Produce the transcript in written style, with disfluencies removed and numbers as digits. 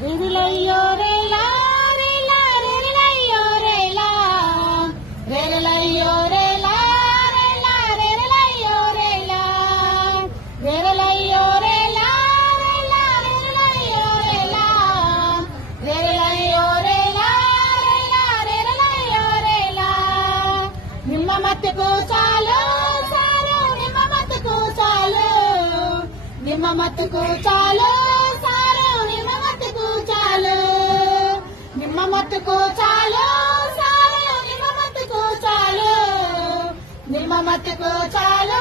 రేలయ్యో రేలా రేలా రేలయ్యో రేలా రేలయ్యో రేలా రేలా రేలయ్యో రేలా రేలయ్యో రేలా రేలా రేలయ్యో రేలా రేలయ్యో రేలా రేలా రేలయ్యో రేలా నిమ్మ మత్తుకు చాలు సారు నిమ్మ మత్తుకు చాలు నిమ్మ మత్తుకు చాలు సారు నిమ్మ మత్తుకు చాలు నిమ్మ మత్తుకు చాలు సారు నిమ్మ మత్తుకు చాలు నిమ్మ మత్తుకు చాలు